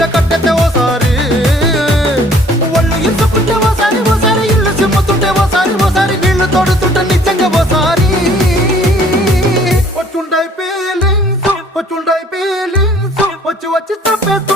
చీర కట్టెతే ఓసారి ఒళ్ళు ఇసుకుంటే ఓసారి ఇల్లు సిమ్ముతుంటే ఓసారి నీళ్లు తోడుతుంటే నిజంగా ఓసారి వచ్చుండై ఫీలింగ్స్ వచ్చి తప్పేస్తా